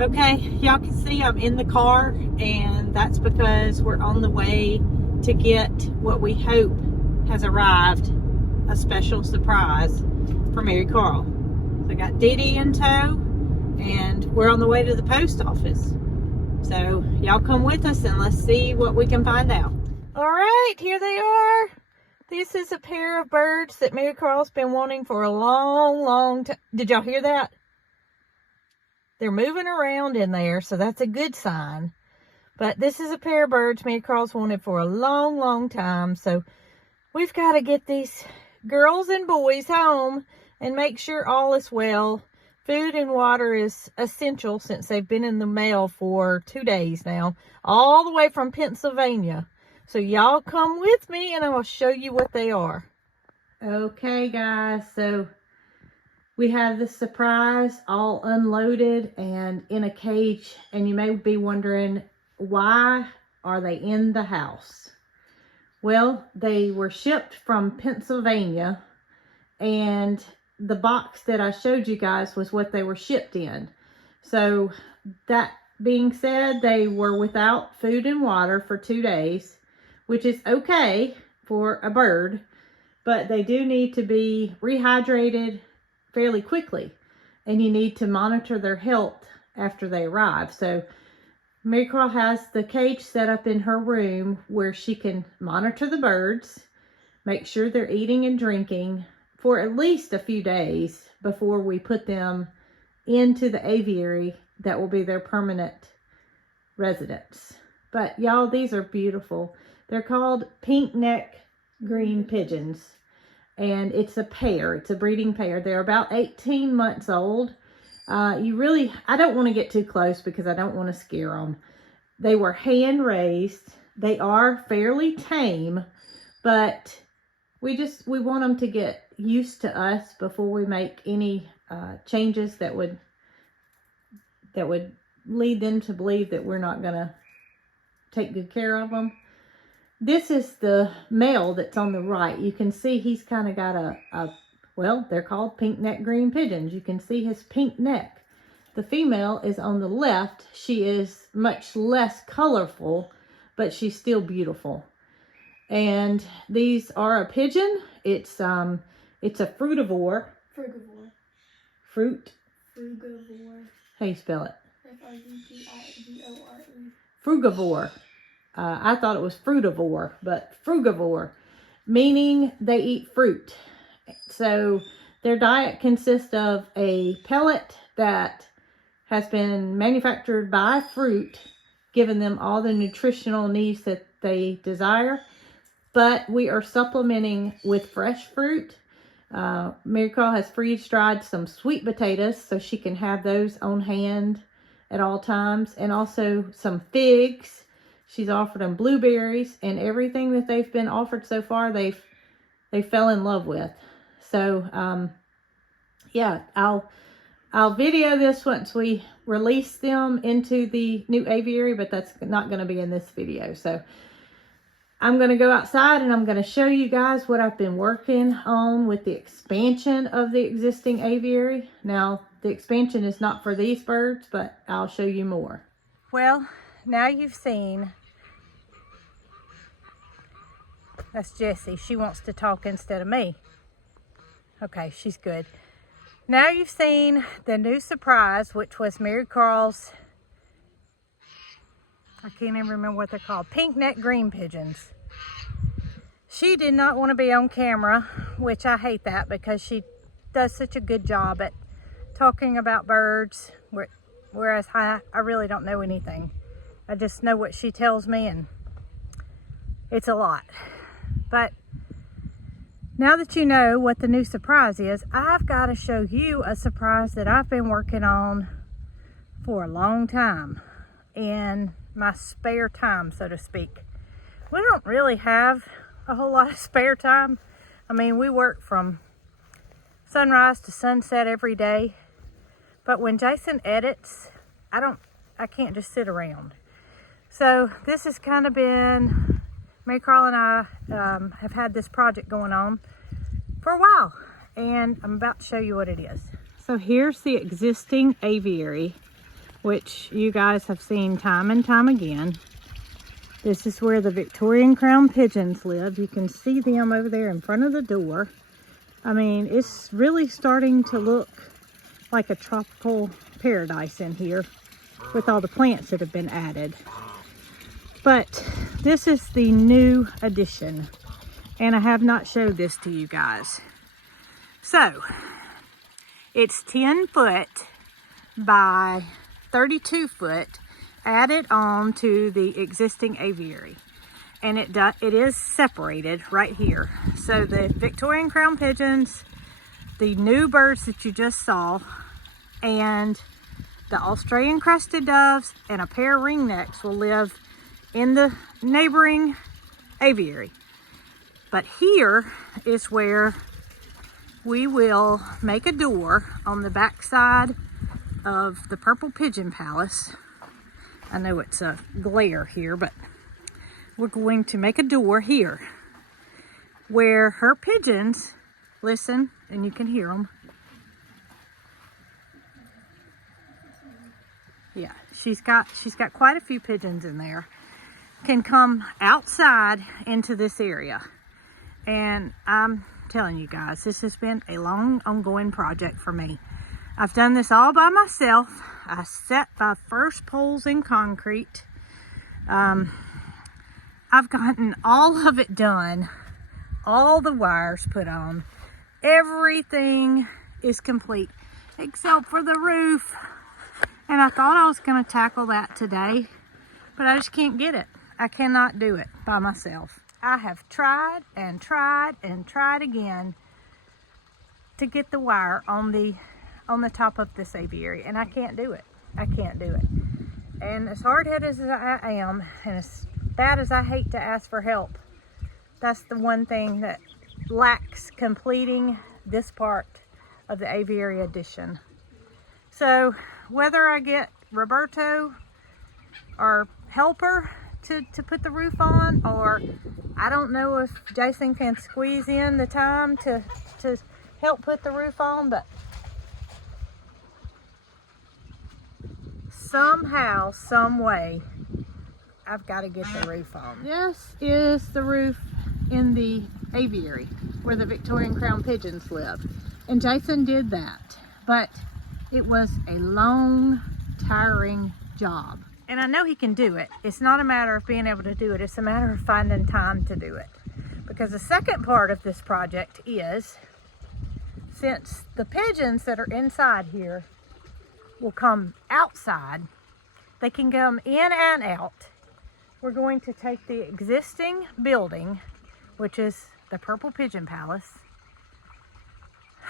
Okay, y'all can see I'm in the car, and that's because we're on the way to get what we hope has arrived, a special surprise for Marycarl. So I got Dee Dee in tow, and we're on the way to the post office. So y'all come with us and let's see what we can find out. All right, here they are. This is a pair of birds that Marycarl's been wanting for a long time. Did y'all hear that? They're moving around in there, so that's a good sign. But this is a pair of birds Marycarl's wanted for a long time. So we've got to get these girls and boys home and make sure all is well. Food and water is essential since they've been in the mail for 2 days now, all the way from Pennsylvania. So y'all come with me and I will show you what they are. Okay, guys, so we have this surprise all unloaded and in a cage, and you may be wondering, why are they in the house? Well, they were shipped from Pennsylvania, and the box that I showed you guys was what they were shipped in. So that being said, they were without food and water for 2 days, which is okay for a bird, but they do need to be rehydrated fairly quickly, and you need to monitor their health after they arrive. So Marycarl has the cage set up in her room where she can monitor the birds, make sure they're eating and drinking for at least a few days before we put them into the aviary that will be their permanent residence. But y'all, these are beautiful. They're called pink neck green pigeons, and it's a pair. It's a breeding pair. They're about 18 months old. I don't want to get too close because I don't want to scare them. They were hand raised. They are fairly tame, but we want them to get used to us before we make any changes that would lead them to believe that we're not gonna take good care of them. This is the male that's on the right. You can see he's kind of got well, they're called pink neck green pigeons. You can see his pink neck. The female is on the left. She is much less colorful, but she's still beautiful. And these are a pigeon. It's a frutivore. Frutivore. How do you spell it? Frugivore. Frugivore. I thought it was frutivore, but frugivore, meaning they eat fruit. So their diet consists of a pellet that has been manufactured by fruit, giving them all the nutritional needs that they desire. But we are supplementing with fresh fruit. Marycarl has freeze-dried some sweet potatoes so she can have those on hand at all times, and also some figs. She's offered them blueberries, and everything that they've been offered so far, they fell in love with. So, yeah, I'll video this once we release them into the new aviary, but that's not going to be in this video. So I'm going to go outside and I'm going to show you guys what I've been working on with the expansion of the existing aviary. Now, the expansion is not for these birds, but I'll show you more. Well, now you've seen. That's Jessie. She wants to talk instead of me. Okay, she's good. Now you've seen the new surprise, which was Marycarl's, I can't even remember what they're called, pink neck green pigeons. She did not want to be on camera, which I hate that because she does such a good job at talking about birds, whereas I really don't know anything. I just know what she tells me, and it's a lot. But now that you know what the new surprise is, I've got to show you a surprise that I've been working on for a long time in my spare time, so to speak. We don't really have a whole lot of spare time. I mean, we work from sunrise to sunset every day. But when Jason edits, I can't just sit around. So this has kind of been, Marycarl and I have had this project going on for a while, and I'm about to show you what it is. So here's the existing aviary which you guys have seen time and time again. This is where the Victorian crown pigeons live. You can see them over there in front of the door. I mean, it's really starting to look like a tropical paradise in here with all the plants that have been added. But this is the new addition, and I have not showed this to you guys. So it's 10 foot by 32 foot added on to the existing aviary, and it is separated right here. So the Victorian crown pigeons, the new birds that you just saw, and the Australian crested doves and a pair of ringnecks will live in the neighboring aviary. But here is where we will make a door on the back side of the Purple Pigeon Palace. I know it's a glare here, but we're going to make a door here where her pigeons, listen, and you can hear them. Yeah, she's got quite a few pigeons in there. Can come outside into this area. And I'm telling you guys, this has been a long ongoing project for me. I've done this all by myself. I set my first poles in concrete. I've gotten all of it done. All the wires put on. Everything is complete except for the roof. And I thought I was going to tackle that today, but I just can't get it. I cannot do it by myself. I have tried and tried and tried again to get the wire on the top of this aviary, and I can't do it. I can't do it. And as hard-headed as I am, and as bad as I hate to ask for help, that's the one thing that lacks completing this part of the aviary addition. So whether I get Roberto or helper to put the roof on, or I don't know if Jason can squeeze in the time to help put the roof on, but somehow, some way, I've got to get the roof on. This is the roof in the aviary where the Victorian crown pigeons live, and Jason did that, but it was a long, tiring job. And I know he can do it. It's not a matter of being able to do it. It's a matter of finding time to do it. Because the second part of this project is, since the pigeons that are inside here will come outside, they can come in and out. We're going to take the existing building, which is the Purple Pigeon Palace,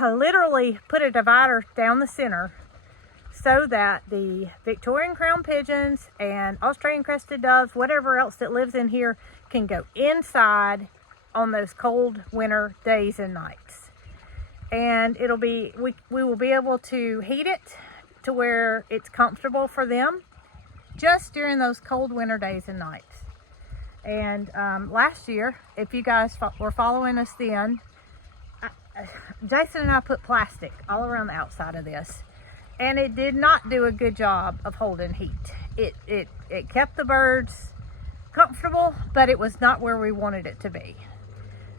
literally put a divider down the center so that the Victorian crown pigeons and Australian crested doves, whatever else that lives in here, can go inside on those cold winter days and nights. And it'll be, we will be able to heat it to where it's comfortable for them just during those cold winter days and nights. And last year, if you guys were following us then, Jason and I put plastic all around the outside of this, and it did not do a good job of holding heat. It kept the birds comfortable, but it was not where we wanted it to be.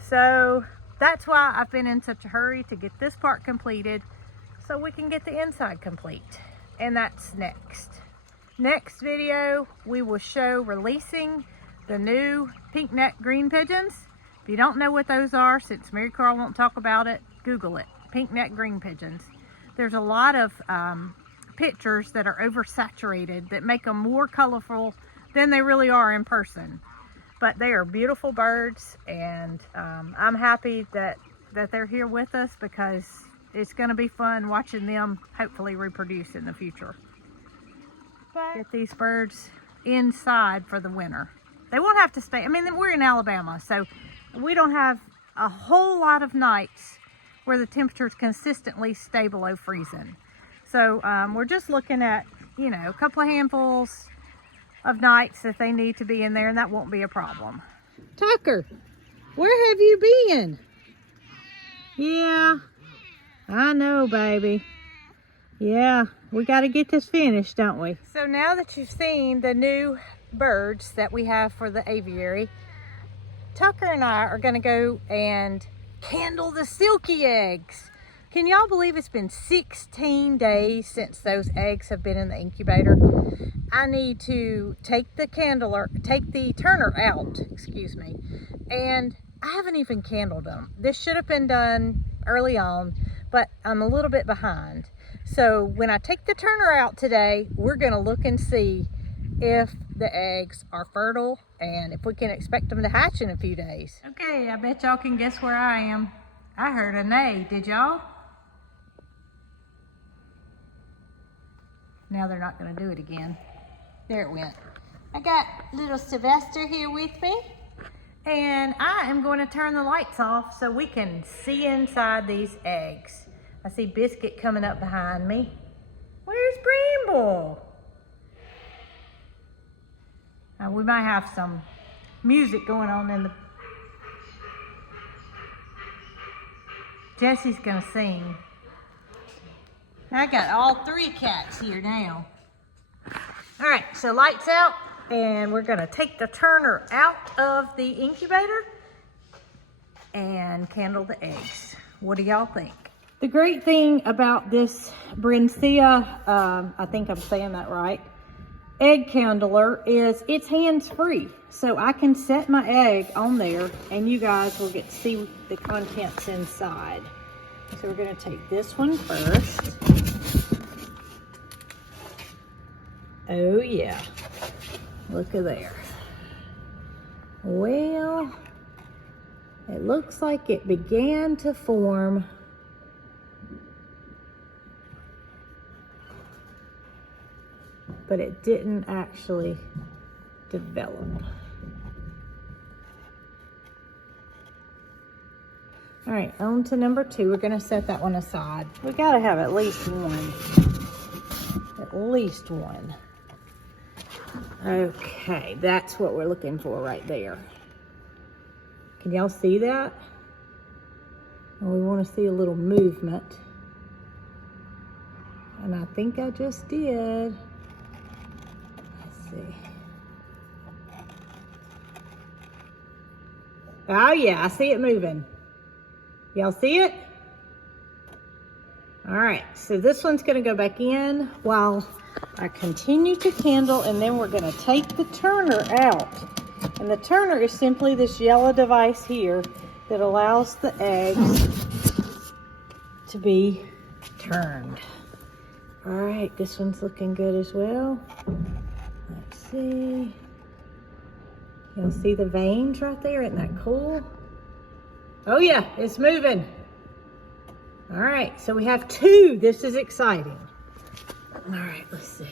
So that's why I've been in such a hurry to get this part completed so we can get the inside complete. And that's next. Next video, we will show releasing the new pink neck green pigeons. If you don't know what those are, since Marycarl won't talk about it, Google it, pink neck green pigeons. There's a lot of pictures that are oversaturated that make them more colorful than they really are in person. But they are beautiful birds, and I'm happy that they're here with us, because it's going to be fun watching them hopefully reproduce in the future. Get these birds inside for the winter. They won't have to stay. I mean, we're in Alabama, so we don't have a whole lot of nights where the temperatures consistently stay below freezing. So we're just looking at, you know, a couple of handfuls of nights that they need to be in there, and that won't be a problem. Tucker, where have you been? Yeah, I know, baby. Yeah, we got to get this finished, don't we? So now that you've seen the new birds that we have for the aviary, Tucker and I are going to go and candle the silky eggs. Can y'all believe it's been 16 days since those eggs have been in the incubator? I need to take the turner out, excuse me, and I haven't even candled them. This should have been done early on, but I'm a little bit behind. So when I take the turner out today, we're gonna look and see if the eggs are fertile and if we can expect them to hatch in a few days. Okay, I bet y'all can guess where I am. I heard a neigh, did y'all? Now they're not gonna do it again. There it went. I got little Sylvester here with me, and I am going to turn the lights off so we can see inside these eggs. I see Biscuit coming up behind me. Where's Bramble? We might have some music going on in the... Jesse's gonna sing. I got all 3 cats here now. All right, so lights out, and we're gonna take the turner out of the incubator and candle the eggs. What do y'all think? The great thing about this Brincia, I think I'm saying that right, egg candler is it's hands-free. So I can set my egg on there and you guys will get to see the contents inside. So we're gonna take this one first. Oh yeah, look at there. Well, it looks like it began to form. But it didn't actually develop. All right, on to number 2. We're gonna set that one aside. We gotta have at least one. At least one. Okay, that's what we're looking for right there. Can y'all see that? Well, we want to see a little movement. And I think I just did. Let's see. Oh yeah, I see it moving. Y'all see it? All right, so this one's gonna go back in while I continue to candle, and then we're gonna take the turner out. And the turner is simply this yellow device here that allows the eggs to be turned. All right, this one's looking good as well. Let's see. You'll see the veins right there, isn't that cool? Oh yeah, it's moving. All right, so we have 2. This is exciting. All right, let's see.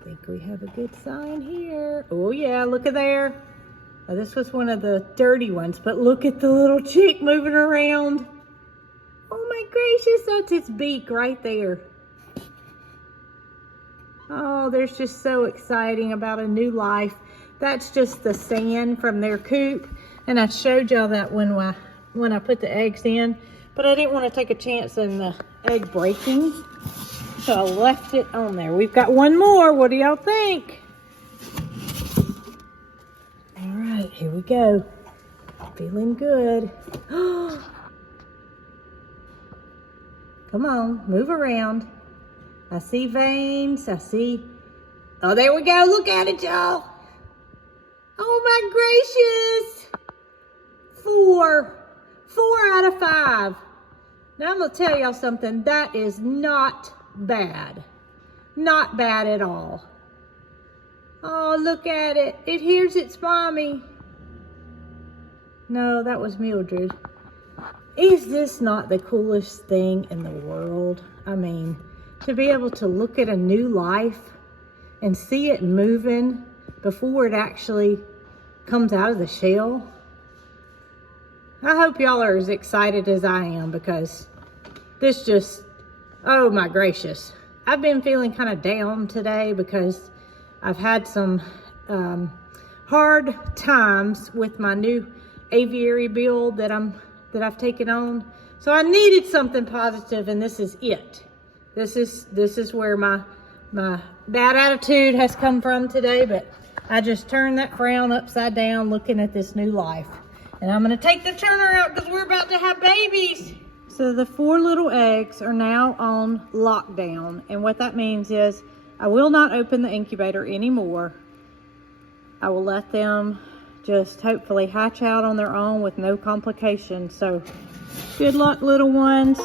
I think we have a good sign here. Oh yeah, look at there. Now, this was one of the dirty ones, but look at the little chick moving around. Oh my gracious, that's its beak right there. Oh, there's just so exciting about a new life. That's just the sand from their coop. And I showed y'all that when I put the eggs in, but I didn't want to take a chance in the egg breaking. So I left it on there. We've got one more. What do y'all think? All right, here we go. Feeling good. Come on, move around. I see veins. I see. Oh, there we go. Look at it, y'all. Oh my gracious. 4 out of 5. Now I'm gonna tell y'all something. That is not bad. Not bad at all. Oh, look at it. It hears its mommy. No, that was Mildred. Is this not the coolest thing in the world? I mean, to be able to look at a new life and see it moving before it actually comes out of the shell. I hope y'all are as excited as I am, because this just, oh my gracious. I've been feeling kind of down today because I've had some hard times with my new aviary build that I've taken on. So I needed something positive, and this is it. This is where my bad attitude has come from today, but I just turned that frown upside down looking at this new life. And I'm gonna take the turner out because we're about to have babies. So the 4 little eggs are now on lockdown. And what that means is I will not open the incubator anymore. I will let them just hopefully hatch out on their own with no complications. So good luck, little ones.